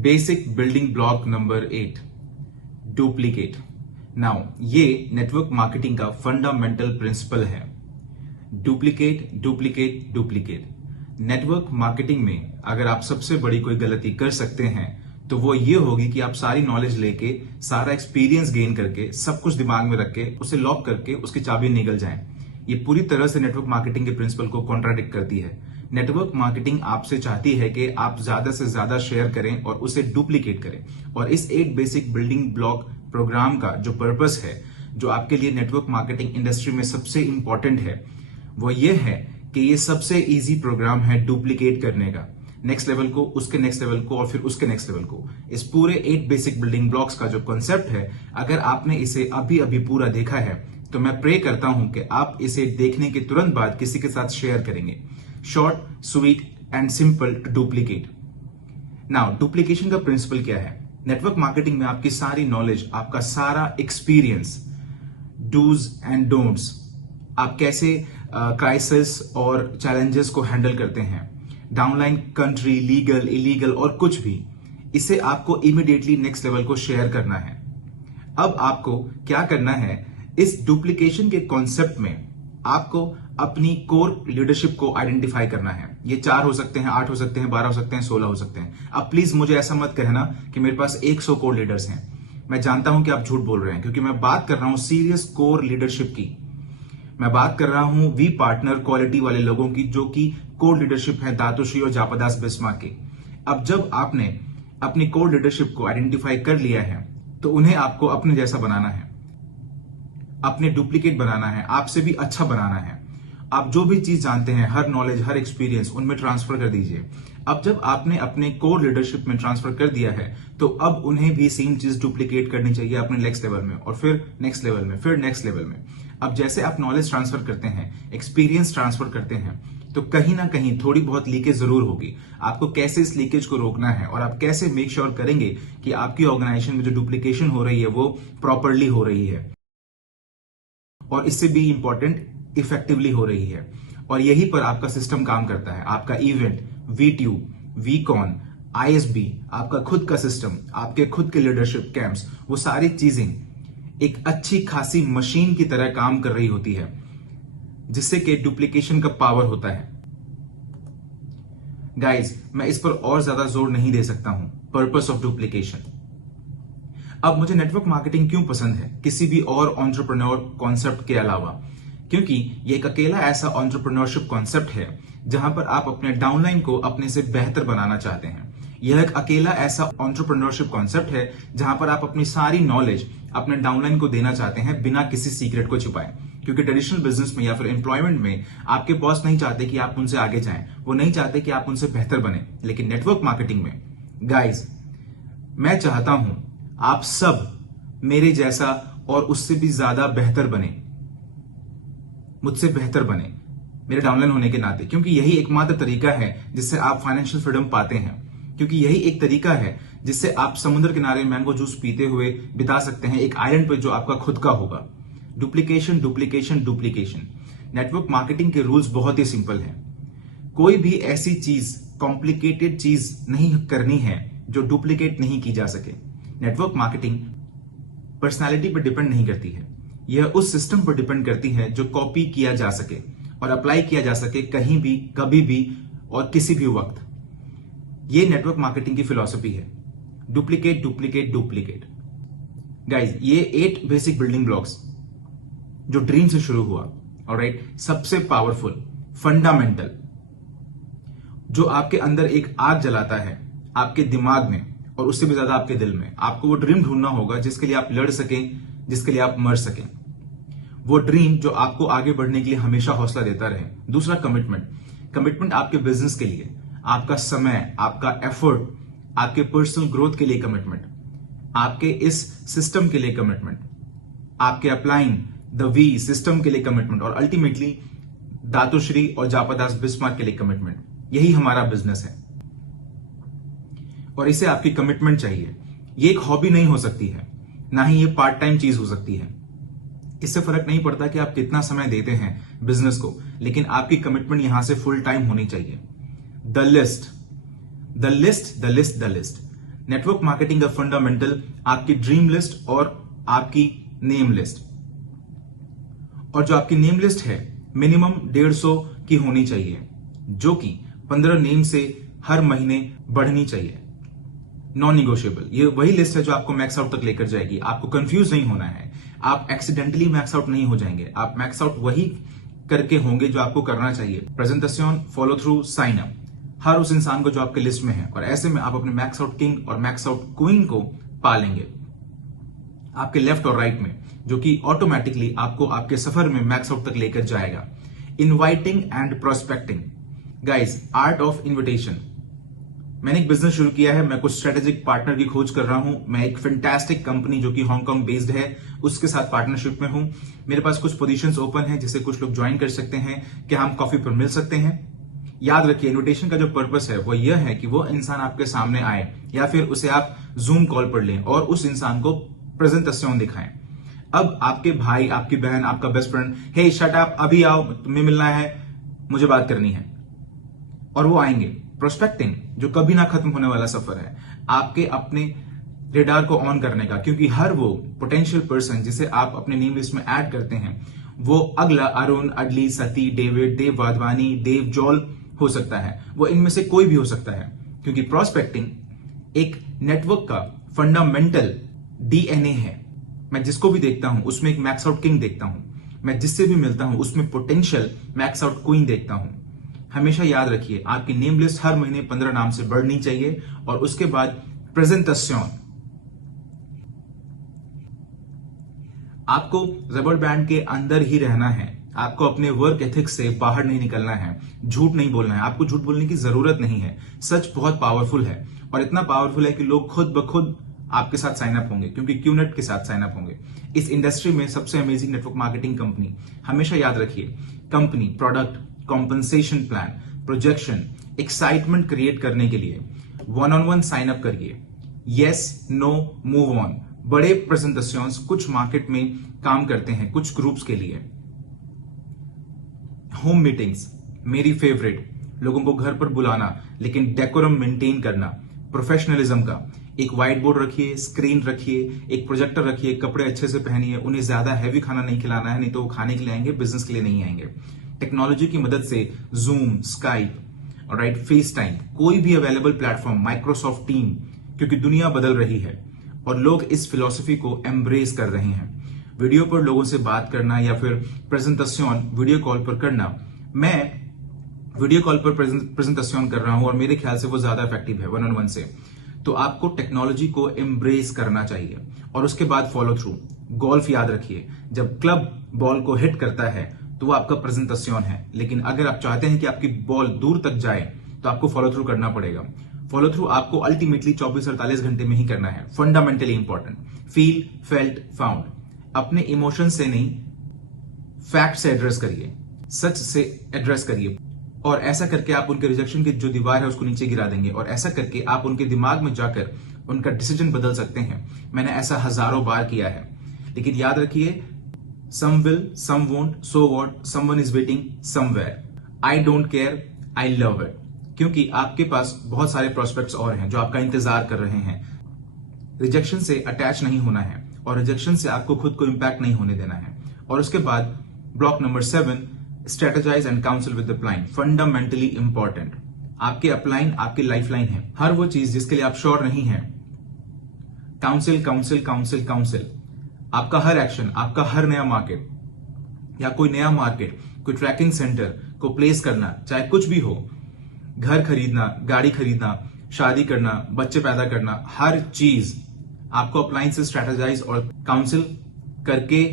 Basic building block number 8, duplicate. Now ये network marketing का fundamental principle है। Duplicate duplicate duplicate. Network marketing में अगर आप सबसे बड़ी कोई गलती कर सकते हैं तो वो ये होगी कि आप सारी नॉलेज लेके, सारा एक्सपीरियंस गेन करके, सब कुछ दिमाग में रख के, उसे लॉक करके उसकी चाबी निकल जाए। ये पूरी तरह से नेटवर्क मार्केटिंग के प्रिंसिपल को कॉन्ट्राडिक्ट करती है। नेटवर्क मार्केटिंग आपसे चाहती है कि आप ज्यादा से ज्यादा शेयर करें और उसे डुप्लीकेट करें। और इस 8 बेसिक बिल्डिंग ब्लॉक प्रोग्राम का जो पर्पस है, जो आपके लिए नेटवर्क मार्केटिंग इंडस्ट्री में सबसे इंपॉर्टेंट है, वो ये है कि ये सबसे इजी प्रोग्राम है डुप्लीकेट करने का। नेक्स्ट लेवल को, उसके नेक्स्ट लेवल को और फिर उसके नेक्स्ट लेवल को। इस पूरे 8 बेसिक बिल्डिंग ब्लॉक्स का जो कॉन्सेप्ट है, अगर आपने इसे अभी अभी पूरा देखा है तो मैं प्रे करता हूं कि आप इसे देखने के तुरंत बाद किसी के साथ शेयर करेंगे। Short, sweet and simple to duplicate. Now duplication का प्रिंसिपल क्या है? नेटवर्क मार्केटिंग में आपकी सारी नॉलेज, आपका सारा एक्सपीरियंस, डूज एंड डोंट्स, आप कैसे क्राइसिस और चैलेंजेस को हैंडल करते हैं, डाउनलाइन, कंट्री, लीगल, इलीगल और कुछ भी, इसे आपको इमीडिएटली नेक्स्ट लेवल को शेयर करना है। अब आपको क्या करना है, इस डुप्लीकेशन के कॉन्सेप्ट में आपको अपनी कोर लीडरशिप को आइडेंटिफाई करना है। ये 4 हो सकते हैं, 8 हो सकते हैं, 12 हो सकते हैं, 16 हो सकते हैं। अब प्लीज मुझे ऐसा मत कहना कि मेरे पास 100 कोर लीडर्स हैं। मैं जानता हूं कि आप झूठ बोल रहे हैं, क्योंकि मैं बात कर रहा हूं सीरियस कोर लीडरशिप की। मैं बात कर रहा हूं वी पार्टनर क्वालिटी वाले लोगों की, जो कि कोर लीडरशिप है दातुश्री और जापादास बिस्मा की। अब जब आपने अपनी कोर लीडरशिप को आइडेंटिफाई कर लिया है तो उन्हें आपको अपने जैसा बनाना है, अपने डुप्लीकेट बनाना है, आपसे भी अच्छा बनाना है। आप जो भी चीज जानते हैं, हर नॉलेज, हर एक्सपीरियंस उनमें ट्रांसफर कर दीजिए। अब जब आपने अपने कोर लीडरशिप में ट्रांसफर कर दिया है तो अब उन्हें भी सेम चीज डुप्लीकेट करनी चाहिए अपने नेक्स्ट लेवल में, और फिर नेक्स्ट लेवल में, फिर नेक्स्ट लेवल में। अब जैसे आप नॉलेज ट्रांसफर करते हैं, एक्सपीरियंस ट्रांसफर करते हैं, तो कहीं ना कहीं थोड़ी बहुत लीकेज जरूर होगी। आपको कैसे इस लीकेज को रोकना है और आप कैसे मेक श्योर करेंगे कि आपकी ऑर्गेनाइजेशन में जो डुप्लीकेशन हो रही है वो प्रॉपरली हो रही है, और इससे भी इंपॉर्टेंट, इफेक्टिवली हो रही है। और यही पर आपका सिस्टम काम करता है। आपका इवेंट, वीट्यूब, वीकॉन, आईएसबी, आपका खुद का सिस्टम, आपके खुद के लीडरशिप कैंप्स, वो सारी चीजें एक अच्छी खासी मशीन की तरह काम कर रही होती है, जिससे कि डुप्लीकेशन का पावर होता है। गाइज, मैं इस पर और ज्यादा जोर नहीं दे सकता हूं। Purpose of duplication. अब मुझे नेटवर्क मार्केटिंग क्यों पसंद है किसी भी और एंटरप्रेन्योर कॉन्सेप्ट के अलावा? क्योंकि ये एक अकेला ऐसा एंटरप्रेन्योरशिप कॉन्सेप्ट है जहां पर आप अपने डाउनलाइन को अपने से बेहतर बनाना चाहते हैं। यह एक अकेला ऐसा एंटरप्रेन्योरशिप कॉन्सेप्ट है जहां पर आप अपनी सारी नॉलेज अपने डाउनलाइन को देना चाहते हैं बिना किसी सीक्रेट को छुपाए। क्योंकि ट्रेडिशनल बिजनेस में या फिर एम्प्लॉयमेंट में आपके बॉस नहीं चाहते कि आप उनसे आगे जाएं, वो नहीं चाहते कि आप उनसे बेहतर बने। लेकिन नेटवर्क मार्केटिंग में गाइज, मैं चाहता हूं आप सब मेरे जैसा और उससे भी ज्यादा बेहतर बने, मुझसे बेहतर बने मेरे डाउनलाइन होने के नाते। क्योंकि यही एकमात्र तरीका है जिससे आप फाइनेंशियल फ्रीडम पाते हैं। क्योंकि यही एक तरीका है जिससे आप समुद्र किनारे मैंगो जूस पीते हुए बिता सकते हैं एक आइलैंड पर जो आपका खुद का होगा। Duplication duplication duplication. Network marketing के रूल्स बहुत ही सिंपल हैं। कोई भी ऐसी चीज, कॉम्प्लिकेटेड चीज नहीं करनी है जो डुप्लीकेट नहीं की जा सके। नेटवर्क मार्केटिंग पर्सनालिटी पर डिपेंड नहीं करती है, यह उस सिस्टम पर डिपेंड करती है जो कॉपी किया जा सके और अप्लाई किया जा सके कहीं भी, कभी भी और किसी भी वक्त। यह नेटवर्क मार्केटिंग की फिलॉसफी है। Duplicate duplicate duplicate. गाइज, ये 8 बेसिक बिल्डिंग ब्लॉक्स जो ड्रीम से शुरू हुआ, ऑलराइट, सबसे पावरफुल, फंडामेंटल, जो आपके अंदर एक आग जलाता है, आपके दिमाग में और उससे भी ज्यादा आपके दिल में। आपको वो ड्रीम ढूंढना होगा जिसके लिए आप लड़ सकें, जिसके लिए आप मर सकें। वो ड्रीम जो आपको आगे बढ़ने के लिए हमेशा हौसला देता रहे। दूसरा, कमिटमेंट। कमिटमेंट आपके बिजनेस के लिए, आपका समय, आपका एफर्ट, आपके पर्सनल ग्रोथ के लिए कमिटमेंट, आपके इस सिस्टम के लिए कमिटमेंट, आपके अप्लाइंग द वी सिस्टम के लिए कमिटमेंट, और अल्टीमेटली दातुश्री और जापादास बिस्मा के लिए कमिटमेंट। यही हमारा बिजनेस है और इसे आपकी कमिटमेंट चाहिए। ये एक हॉबी नहीं हो सकती है, ना ही ये पार्ट टाइम चीज हो सकती है। इससे फर्क नहीं पड़ता कि आप कितना समय देते हैं बिजनेस को, लेकिन आपकी कमिटमेंट यहां से फुल टाइम होनी चाहिए। The list the list the list the list. Network marketing का फंडामेंटल आपकी ड्रीम लिस्ट और आपकी नेम लिस्ट, और जो आपकी नेम लिस्ट है मिनिमम 150 की होनी चाहिए, जो कि 15 नेम से हर महीने बढ़नी चाहिए, नॉन निगोशिएबल। ये वही लिस्ट है जो आपको मैक्स आउट तक लेकर जाएगी। आपको कंफ्यूज नहीं होना है, आप एक्सीडेंटली मैक्स आउट नहीं हो जाएंगे, आप मैक्स आउट वही करके होंगे जो आपको करना चाहिए। Presentation, follow through, sign up, हर उस इंसान को जो आपके लिस्ट में है, और ऐसे में आप अपने मैक्स आउट किंग और मैक्स आउट क्वीन को पालेंगे आपके लेफ्ट और राइट में, जो कि ऑटोमेटिकली आपको आपके सफर में मैक्स आउट तक लेकर जाएगा। Inviting and prospecting, guys, art of invitation. मैंने एक बिजनेस शुरू किया है, मैं कुछ स्ट्रेटेजिक पार्टनर की खोज कर रहा हूं। मैं एक फैंटास्टिक कंपनी जो कि हांगकांग बेस्ड है उसके साथ पार्टनरशिप में हूं। मेरे पास कुछ पोजीशंस ओपन है जिसे कुछ लोग ज्वाइन कर सकते हैं। क्या हम कॉफी पर मिल सकते हैं? याद रखिए, इन्विटेशन का जो पर्पस है वो यह है कि वो इंसान आपके सामने आए, या फिर उसे आप जूम कॉल पर लें और उस इंसान को प्रेजेंटेशन दिखाएं। अब आपके भाई, आपकी बहन, आपका बेस्ट फ्रेंड, हे शट अप, अभी आओ, तुम्हें मिलना है, मुझे बात करनी है, और वो आएंगे। प्रोस्पेक्टिंग जो कभी ना खत्म होने वाला सफर है, आपके अपने रेडार को ऑन करने का, क्योंकि हर वो पोटेंशियल पर्सन जिसे आप अपने नेम लिस्ट में ऐड करते हैं वो अगला अरुण, अडली, सती, डेविड, देव वाधवानी, देव जॉल हो सकता है। वो इनमें से कोई भी हो सकता है, क्योंकि प्रोस्पेक्टिंग एक नेटवर्क का फंडामेंटल डीएनए है। मैं जिसको भी देखता हूं उसमें एक मैक्स आउट किंग देखता हूं, मैं जिससे भी मिलता हूं उसमें पोटेंशियल मैक्स आउट क्वीन देखता हूं। हमेशा याद रखिए, आपकी नेम लिस्ट हर महीने 15 नाम से बढ़नी चाहिए, और उसके बाद प्रेजेंटेशन। आपको रबर बैंड के अंदर ही रहना है, आपको अपने वर्क एथिक्स से बाहर नहीं निकलना है, झूठ नहीं बोलना है, आपको झूठ बोलने की जरूरत नहीं है। सच बहुत पावरफुल है, और इतना पावरफुल है कि लोग खुद ब खुद आपके साथ साइन अप होंगे, क्योंकि क्यूनेट के साथ साइन अप होंगे। इस इंडस्ट्री में सबसे अमेजिंग नेटवर्क मार्केटिंग कंपनी। हमेशा याद रखिए, company, product, compensation plan, projection, excitement create करने के लिए one on one sign up करिए। Yes, no, move on. बड़े प्रेजेंटेशंस कुछ मार्केट में काम करते हैं, कुछ ग्रुप्स के लिए। होम मीटिंग्स मेरी फेवरेट, लोगों को घर पर बुलाना लेकिन डेकोरम मेंटेन करना, प्रोफेशनलिज्म का। एक व्हाइट बोर्ड रखिए, स्क्रीन रखिए, एक प्रोजेक्टर रखिए, कपड़े अच्छे से पहनिए, उन्हें ज्यादा हैवी खाना नहीं खिलाना है, नहीं तो वो खाने के लिए आएंगे, बिजनेस के लिए नहीं आएंगे। टेक्नोलॉजी की मदद से zoom, Skype, right, face time, कोई भी अवेलेबल प्लेटफॉर्म, माइक्रोसॉफ्ट टीम, क्योंकि दुनिया बदल रही है और लोग इस फिलॉसफी को एम्ब्रेस कर रहे हैं। वीडियो पर लोगों से बात करना या फिर प्रेजेंटेशन वीडियो कॉल पर करना। मैं वीडियो कॉल पर प्रेजेंटेशन कर रहा हूं और मेरे ख्याल से वो ज्यादा इफेक्टिव है वन ऑन वन से। तो आपको टेक्नोलॉजी को एम्ब्रेस करना चाहिए, और उसके बाद फॉलो थ्रू। गोल्फ याद रखिए, जब क्लब बॉल को हिट करता है तो वो आपका प्रेजेंटेशन है, लेकिन अगर आप चाहते हैं कि आपकी बॉल दूर तक जाए तो आपको फॉलो थ्रू करना पड़ेगा। फॉलो थ्रू आपको अल्टीमेटली 24-48 घंटे में ही करना है। Fundamentally important, feel, felt, found. अपने इमोशन से नहीं, फैक्ट से एड्रेस करिए, सच से एड्रेस करिए, और ऐसा करके आप उनके रिजेक्शन की जो दीवार है उसको नीचे गिरा देंगे, और ऐसा करके आप उनके दिमाग में जाकर उनका डिसीजन बदल सकते हैं। मैंने ऐसा हजारों बार किया है। लेकिन याद रखिए, some will, some won't, so what, someone is waiting somewhere. I don't care, I love it. क्योंकि आपके पास बहुत सारे प्रोस्पेक्ट्स और हैं जो आपका इंतजार कर रहे हैं। रिजेक्शन से अटैच नहीं होना है, और रिजेक्शन से आपको खुद को इंपैक्ट नहीं होने देना है। और उसके बाद block number 7, strategise and council with the upline. Fundamentally important, आपके अपलाइन आपकी लाइफलाइन है। हर वो चीज जिसके लिए आप श्योर नहीं है, काउंसिल, काउंसिल, काउंसिल, काउंसिल। आपका हर एक्शन, आपका हर नया मार्केट या कोई नया मार्केट, कोई ट्रैकिंग सेंटर को प्लेस करना, चाहे कुछ भी हो, घर खरीदना, गाड़ी खरीदना, शादी करना, बच्चे पैदा करना, हर चीज आपको अपलाइन से स्ट्रेटेजाइज और काउंसिल करके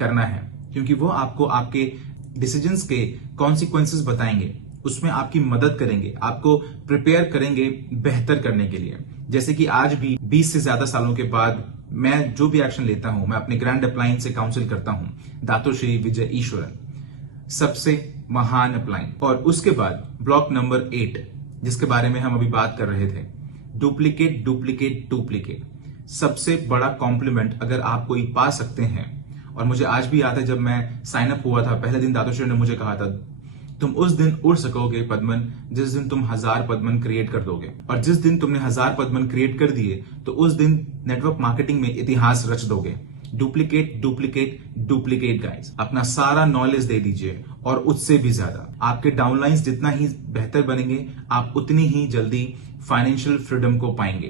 करना है, क्योंकि वो आपको आपके डिसीजंस के कॉन्सिक्वेंसेस बताएंगे, उसमें आपकी मदद करेंगे, आपको प्रिपेयर करेंगे बेहतर करने के लिए। जैसे कि आज भी 20 से ज्यादा सालों के बाद मैं जो भी एक्शन लेता हूं, मैं अपने ग्रैंड अपलाइन से काउंसिल करता हूं, दातोश्री विजय ईश्वरन, सबसे महान अपलाइन। और उसके बाद ब्लॉक नंबर 8, जिसके बारे में हम अभी बात कर रहे थे, डुप्लीकेट, डुप्लीकेट, डुप्लीकेट। सबसे बड़ा कॉम्प्लीमेंट अगर आप कोई पा सकते हैं, और मुझे आज भी याद है जब मैं साइन अप हुआ था, पहले दिन दातोश्री ने मुझे कहा था तुम उस दिन उड़ सकोगे पद्मन जिस दिन तुम 1000 पद्मन क्रिएट कर दोगे। और जिस दिन तुमने 1000 पद्मन क्रिएट कर दिए तो उस दिन नेटवर्क मार्केटिंग में इतिहास रच दोगे। डुप्लीकेट डुप्लीकेट डुप्लीकेट गाइस, अपना सारा नॉलेज दे दीजिए और उससे भी ज्यादा। आपके डाउनलाइंस जितना ही बेहतर बनेंगे, आप उतनी ही जल्दी फाइनेंशियल फ्रीडम को पाएंगे।